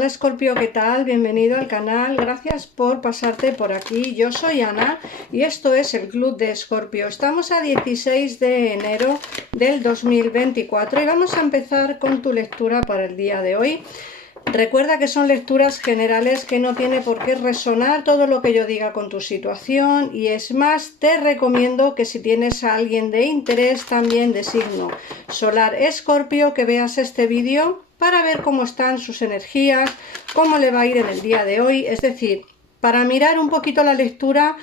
Hola Escorpio, ¿qué tal? Bienvenido al canal, gracias por pasarte por aquí. Yo soy Ana y esto es el Club de Escorpio. Estamos a 16 de enero del 2024 y vamos a empezar con tu lectura para el día de hoy. Recuerda que son lecturas generales, que no tiene por qué resonar todo lo que yo diga con tu situación, y es más, te recomiendo que si tienes a alguien de interés también de signo solar Escorpio, que veas este vídeo para ver cómo están sus energías, cómo le va a ir en el día de hoy, es decir, para mirar un poquito la lectura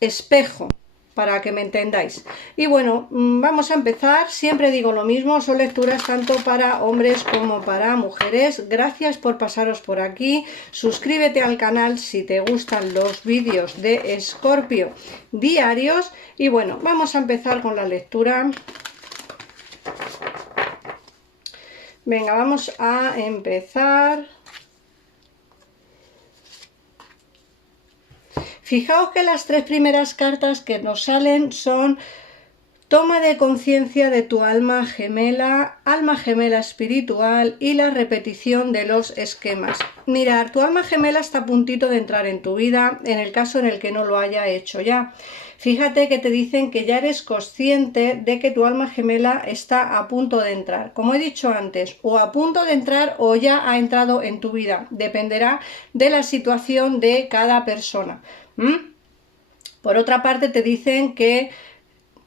espejo, para que me entendáis. Y bueno, vamos a empezar. Siempre digo lo mismo, son lecturas tanto para hombres como para mujeres. Gracias por pasaros por aquí. Suscríbete al canal si te gustan los vídeos de Escorpio diarios. Y bueno, vamos a empezar con la lectura. Venga, vamos a empezar. Fijaos que las tres primeras cartas que nos salen son toma de conciencia de tu alma gemela espiritual y la repetición de los esquemas. Mirar, tu alma gemela está a puntito de entrar en tu vida, en el caso en el que no lo haya hecho ya. Fíjate que te dicen que ya eres consciente de que tu alma gemela está a punto de entrar. Como he dicho antes, o a punto de entrar o ya ha entrado en tu vida. Dependerá de la situación de cada persona. Por otra parte, te dicen que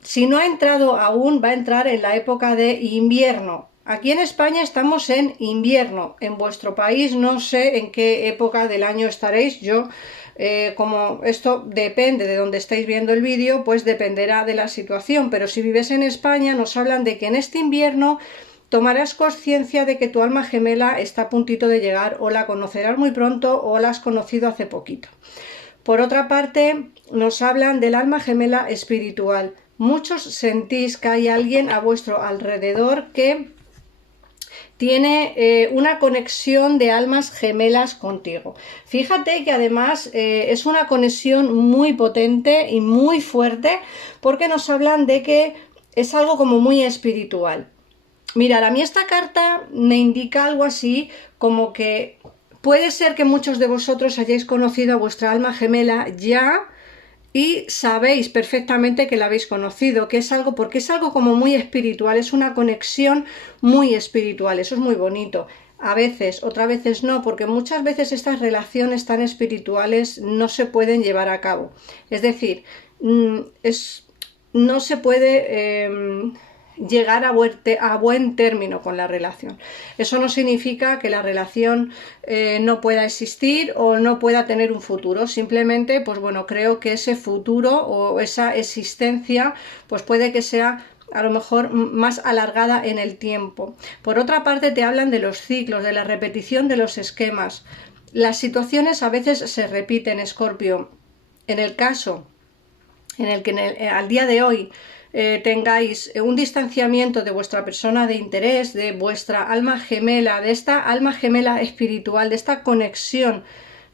si no ha entrado aún, va a entrar en la época de invierno. Aquí en España estamos en invierno. En vuestro país no sé en qué época del año estaréis. Yo, como esto depende de donde estáis viendo el vídeo, pues dependerá de la situación. Pero si vives en España, nos hablan de que en este invierno tomarás conciencia de que tu alma gemela está a puntito de llegar, o la conocerás muy pronto o la has conocido hace poquito. Por otra parte, nos hablan del alma gemela espiritual. Muchos sentís que hay alguien a vuestro alrededor que tiene una conexión de almas gemelas contigo. Fíjate que además es una conexión muy potente y muy fuerte, porque nos hablan de que es algo como muy espiritual. Mirad, a mí esta carta me indica algo así como que puede ser que muchos de vosotros hayáis conocido a vuestra alma gemela ya y sabéis perfectamente que la habéis conocido, que es algo, porque es algo como muy espiritual, es una conexión muy espiritual, eso es muy bonito. A veces, otras veces no, porque muchas veces estas relaciones tan espirituales no se pueden llevar a cabo. Es decir, no se puede llegar a buen término con la relación. Eso no significa que la relación no pueda existir o no pueda tener un futuro. Simplemente, pues bueno, creo que ese futuro o esa existencia pues puede que sea a lo mejor más alargada en el tiempo. Por otra parte, te hablan de los ciclos, de la repetición de los esquemas. Las situaciones a veces se repiten, Escorpio. En el caso en el que al día de hoy tengáis un distanciamiento de vuestra persona de interés, de vuestra alma gemela, de esta alma gemela espiritual, de esta conexión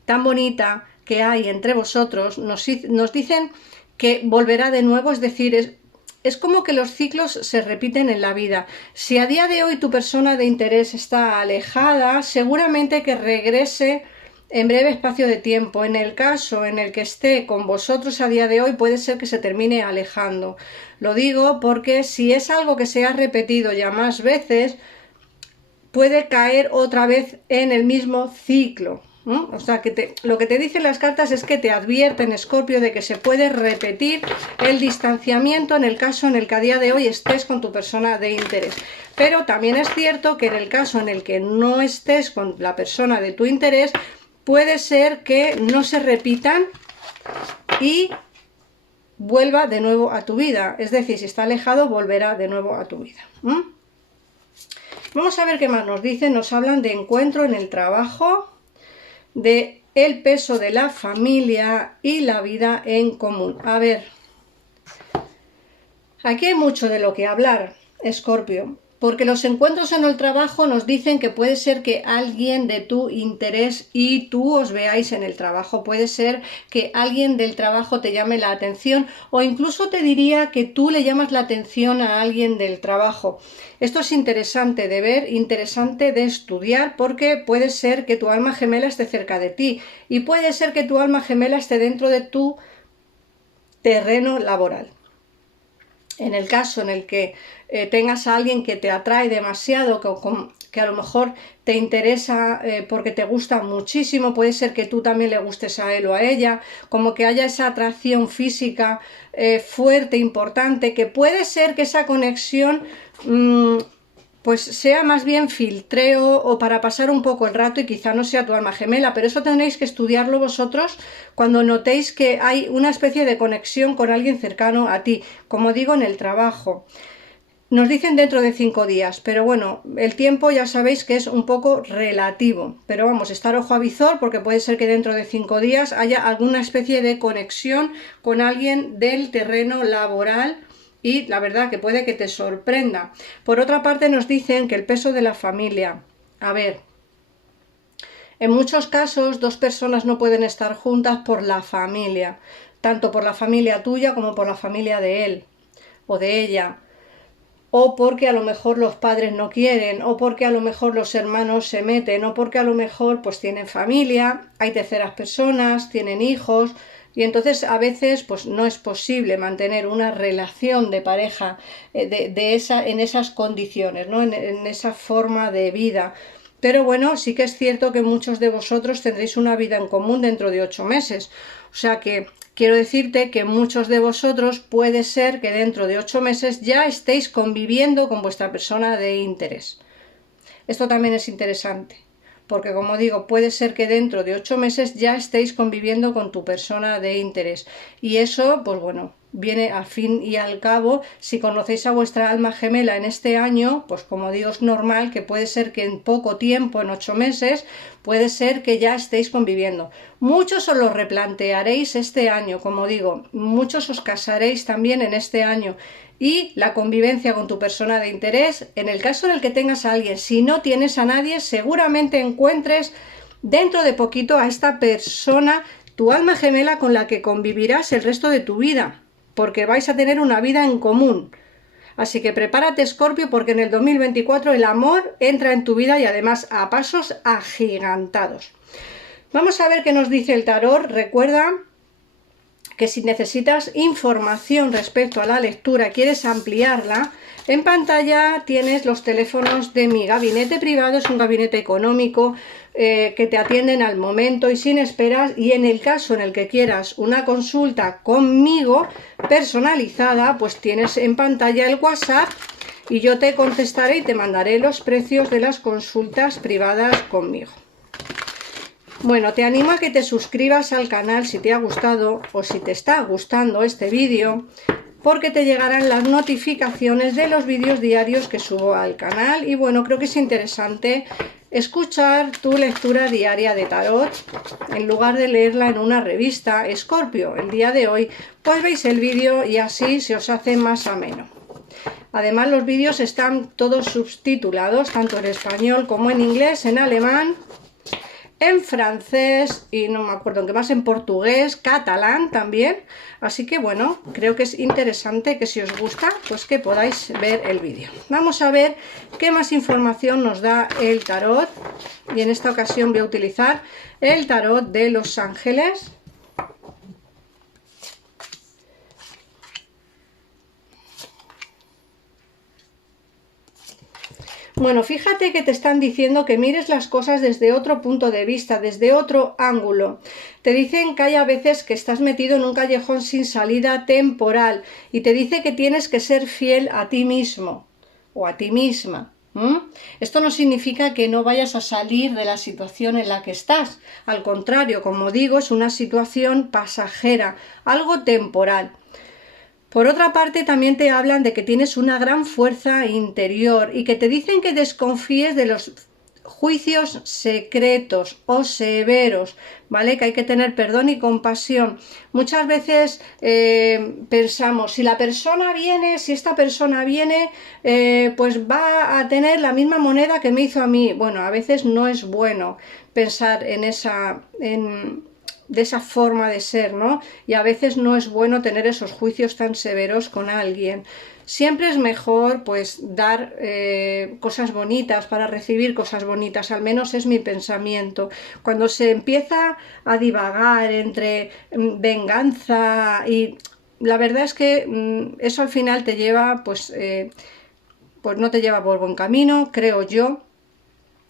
tan bonita que hay entre vosotros, nos dicen que volverá de nuevo, es decir, es como que los ciclos se repiten en la vida. Si a día de hoy tu persona de interés está alejada, seguramente que regrese en breve espacio de tiempo. En el caso en el que esté con vosotros a día de hoy, puede ser que se termine alejando. Lo digo porque si es algo que se ha repetido ya más veces, puede caer otra vez en el mismo ciclo. O sea, que lo que te dicen las cartas es que te advierten, Escorpio, de que se puede repetir el distanciamiento en el caso en el que a día de hoy estés con tu persona de interés. Pero también es cierto que en el caso en el que no estés con la persona de tu interés, puede ser que no se repitan y vuelva de nuevo a tu vida. Es decir, si está alejado, volverá de nuevo a tu vida. Vamos a ver qué más nos dicen. Nos hablan de encuentro en el trabajo, de el peso de la familia y la vida en común. A ver, aquí hay mucho de lo que hablar, Escorpio. Porque los encuentros en el trabajo nos dicen que puede ser que alguien de tu interés y tú os veáis en el trabajo. Puede ser que alguien del trabajo te llame la atención o incluso te diría que tú le llamas la atención a alguien del trabajo. Esto es interesante de ver, interesante de estudiar, porque puede ser que tu alma gemela esté cerca de ti y puede ser que tu alma gemela esté dentro de tu terreno laboral. En el caso en el que tengas a alguien que te atrae demasiado, que a lo mejor te interesa porque te gusta muchísimo, puede ser que tú también le gustes a él o a ella, como que haya esa atracción física fuerte, importante, que puede ser que esa conexión pues sea más bien filtreo o para pasar un poco el rato y quizá no sea tu alma gemela, pero eso tenéis que estudiarlo vosotros cuando notéis que hay una especie de conexión con alguien cercano a ti, como digo, en el trabajo. Nos dicen dentro de 5 días, pero bueno, el tiempo ya sabéis que es un poco relativo, pero vamos, estar ojo a visor porque puede ser que dentro de 5 días haya alguna especie de conexión con alguien del terreno laboral y la verdad que puede que te sorprenda. Por otra parte nos dicen que el peso de la familia, a ver, en muchos casos dos personas no pueden estar juntas por la familia, tanto por la familia tuya como por la familia de él o de ella, o porque a lo mejor los padres no quieren, o porque a lo mejor los hermanos se meten, o porque a lo mejor pues tienen familia, hay terceras personas, tienen hijos, y entonces a veces pues no es posible mantener una relación de pareja en esas condiciones, ¿no? En esa forma de vida. Pero bueno, sí que es cierto que muchos de vosotros tendréis una vida en común dentro de 8 meses. O sea que quiero decirte que muchos de vosotros puede ser que dentro de 8 meses ya estéis conviviendo con vuestra persona de interés. Esto también es interesante, porque como digo, puede ser que dentro de 8 meses ya estéis conviviendo con tu persona de interés. Y eso, pues bueno, viene al fin y al cabo, si conocéis a vuestra alma gemela en este año, pues como digo, es normal que puede ser que en poco tiempo, en 8 meses, puede ser que ya estéis conviviendo. Muchos os lo replantearéis este año, como digo, muchos os casaréis también en este año. Y la convivencia con tu persona de interés, en el caso en el que tengas a alguien, si no tienes a nadie, seguramente encuentres dentro de poquito a esta persona, tu alma gemela con la que convivirás el resto de tu vida, porque vais a tener una vida en común. Así que prepárate, Escorpio, porque en el 2024 el amor entra en tu vida y además a pasos agigantados. Vamos a ver qué nos dice el tarot. Recuerda que si necesitas información respecto a la lectura, quieres ampliarla, en pantalla tienes los teléfonos de mi gabinete privado. Es un gabinete económico que te atienden al momento y sin esperas, y en el caso en el que quieras una consulta conmigo personalizada, pues tienes en pantalla el WhatsApp y yo te contestaré y te mandaré los precios de las consultas privadas conmigo. Bueno, te animo a que te suscribas al canal si te ha gustado o si te está gustando este vídeo, porque te llegarán las notificaciones de los vídeos diarios que subo al canal. Y bueno, creo que es interesante escuchar tu lectura diaria de tarot en lugar de leerla en una revista. Escorpio, el día de hoy pues veis el vídeo y así se os hace más ameno. Además, los vídeos están todos subtitulados, tanto en español como en inglés, en alemán, en francés y no me acuerdo en qué más, en portugués, catalán también. Así que bueno, creo que es interesante que si os gusta, pues que podáis ver el vídeo. Vamos a ver qué más información nos da el tarot. Y en esta ocasión voy a utilizar el tarot de los ángeles. Bueno, fíjate que te están diciendo que mires las cosas desde otro punto de vista, desde otro ángulo. Te dicen que hay a veces que estás metido en un callejón sin salida temporal y te dice que tienes que ser fiel a ti mismo o a ti misma. Esto no significa que no vayas a salir de la situación en la que estás. Al contrario, como digo, es una situación pasajera, algo temporal. Por otra parte, también te hablan de que tienes una gran fuerza interior y que te dicen que desconfíes de los juicios secretos o severos, ¿vale? Que hay que tener perdón y compasión. Muchas veces pensamos, si esta persona viene, pues va a tener la misma moneda que me hizo a mí. Bueno, a veces no es bueno pensar de esa forma de ser, ¿no? Y a veces no es bueno tener esos juicios tan severos con alguien. Siempre es mejor pues dar cosas bonitas para recibir cosas bonitas, al menos es mi pensamiento. Cuando se empieza a divagar entre venganza y la verdad es que eso al final te lleva pues no te lleva por buen camino, creo yo.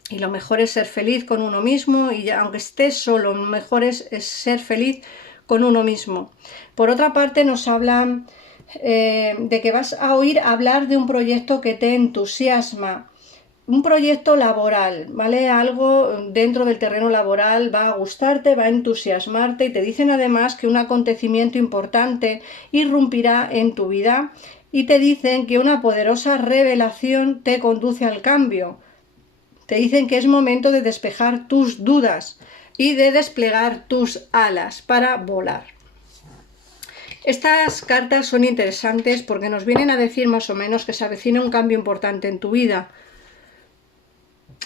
Y lo mejor es ser feliz con uno mismo y ya, aunque estés solo, lo mejor es ser feliz con uno mismo. Por otra parte nos hablan de que vas a oír hablar de un proyecto que te entusiasma, un proyecto laboral, ¿vale? Algo dentro del terreno laboral va a gustarte, va a entusiasmarte y te dicen además que un acontecimiento importante irrumpirá en tu vida y te dicen que una poderosa revelación te conduce al cambio. Te dicen que es momento de despejar tus dudas y de desplegar tus alas para volar. Estas cartas son interesantes porque nos vienen a decir más o menos que se avecina un cambio importante en tu vida.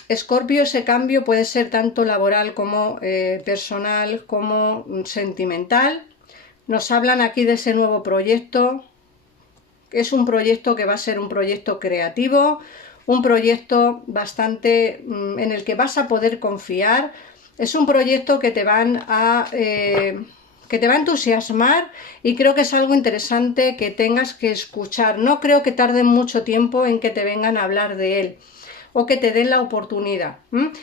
Escorpio, ese cambio puede ser tanto laboral como personal, como sentimental. Nos hablan aquí de ese nuevo proyecto. Es un proyecto que va a ser un proyecto creativo, un proyecto bastante en el que vas a poder confiar. Es un proyecto que te va a entusiasmar y creo que es algo interesante que tengas que escuchar. No creo que tarde mucho tiempo en que te vengan a hablar de él o que te den la oportunidad.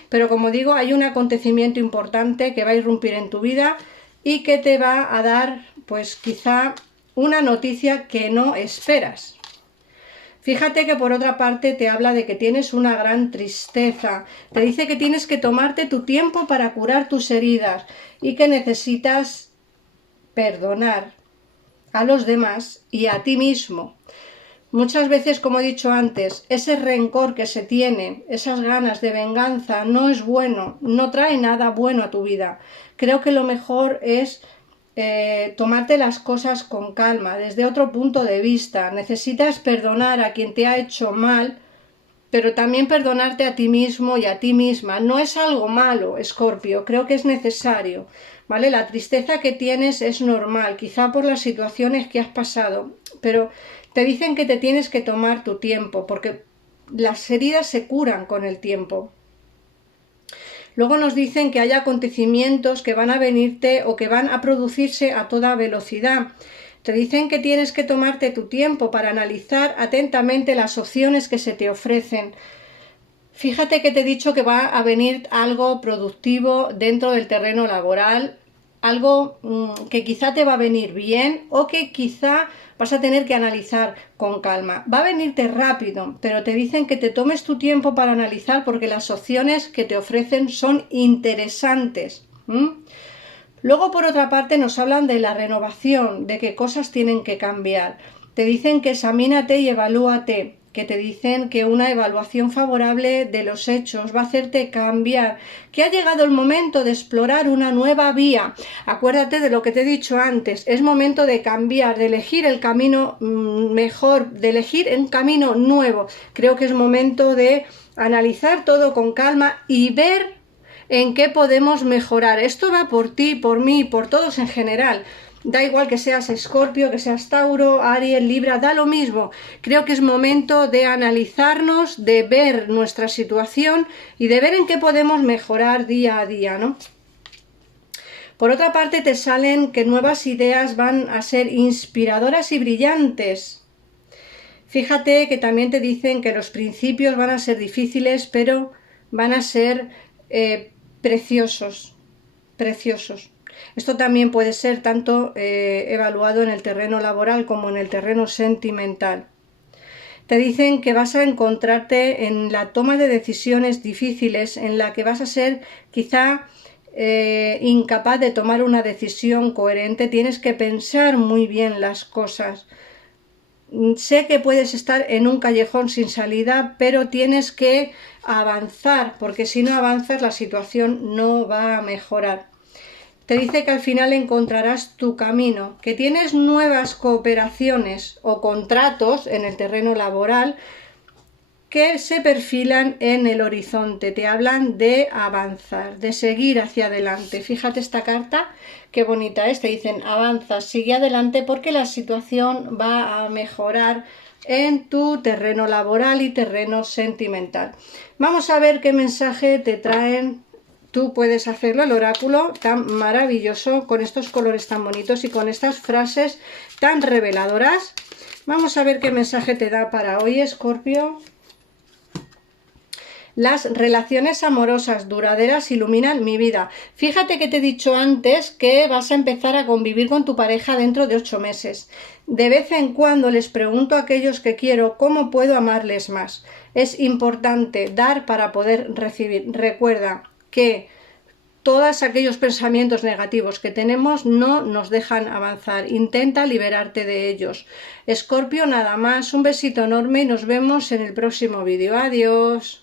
Pero como digo, hay un acontecimiento importante que va a irrumpir en tu vida y que te va a dar, pues quizá, una noticia que no esperas. Fíjate que por otra parte te habla de que tienes una gran tristeza, te dice que tienes que tomarte tu tiempo para curar tus heridas y que necesitas perdonar a los demás y a ti mismo. Muchas veces, como he dicho antes, ese rencor que se tiene, esas ganas de venganza, no es bueno, no trae nada bueno a tu vida. Creo que lo mejor es tomarte las cosas con calma, desde otro punto de vista. Necesitas perdonar a quien te ha hecho mal, pero también perdonarte a ti mismo y a ti misma. No es algo malo, Escorpio, creo que es necesario, ¿vale? La tristeza que tienes es normal, quizá por las situaciones que has pasado, pero te dicen que te tienes que tomar tu tiempo, porque las heridas se curan con el tiempo. Luego nos dicen que hay acontecimientos que van a venirte o que van a producirse a toda velocidad. Te dicen que tienes que tomarte tu tiempo para analizar atentamente las opciones que se te ofrecen. Fíjate que te he dicho que va a venir algo productivo dentro del terreno laboral, algo que quizá te va a venir bien o que quizá vas a tener que analizar con calma. Va a venirte rápido, pero te dicen que te tomes tu tiempo para analizar porque las opciones que te ofrecen son interesantes. Luego, por otra parte, nos hablan de la renovación, de qué cosas tienen que cambiar. Te dicen que examínate y evalúate, que te dicen que una evaluación favorable de los hechos va a hacerte cambiar, que ha llegado el momento de explorar una nueva vía. Acuérdate de lo que te he dicho antes, es momento de cambiar, de elegir el camino mejor, de elegir un camino nuevo. Creo que es momento de analizar todo con calma y ver en qué podemos mejorar. Esto va por ti, por mí, por todos en general. Da igual que seas Escorpio, que seas Tauro, Aries, Libra, da lo mismo. Creo que es momento de analizarnos, de ver nuestra situación y de ver en qué podemos mejorar día a día, ¿no? Por otra parte, te salen que nuevas ideas van a ser inspiradoras y brillantes. Fíjate que también te dicen que los principios van a ser difíciles, pero van a ser preciosos. Esto también puede ser tanto evaluado en el terreno laboral como en el terreno sentimental. Te dicen que vas a encontrarte en la toma de decisiones difíciles, en la que vas a ser quizá incapaz de tomar una decisión coherente. Tienes que pensar muy bien las cosas. Sé que puedes estar en un callejón sin salida, pero tienes que avanzar, porque si no avanzas la situación no va a mejorar. Te dice que al final encontrarás tu camino, que tienes nuevas cooperaciones o contratos en el terreno laboral que se perfilan en el horizonte, te hablan de avanzar, de seguir hacia adelante. Fíjate esta carta, qué bonita es, te dicen avanza, sigue adelante porque la situación va a mejorar en tu terreno laboral y terreno sentimental. Vamos a ver qué mensaje te traen. Tú puedes hacerlo, el oráculo tan maravilloso, con estos colores tan bonitos y con estas frases tan reveladoras. Vamos a ver qué mensaje te da para hoy, Escorpio. Las relaciones amorosas duraderas iluminan mi vida. Fíjate que te he dicho antes que vas a empezar a convivir con tu pareja dentro de 8 meses. De vez en cuando les pregunto a aquellos que quiero cómo puedo amarles más. Es importante dar para poder recibir. Recuerda que todos aquellos pensamientos negativos que tenemos no nos dejan avanzar. Intenta liberarte de ellos. Escorpio, nada más. Un besito enorme y nos vemos en el próximo vídeo. Adiós.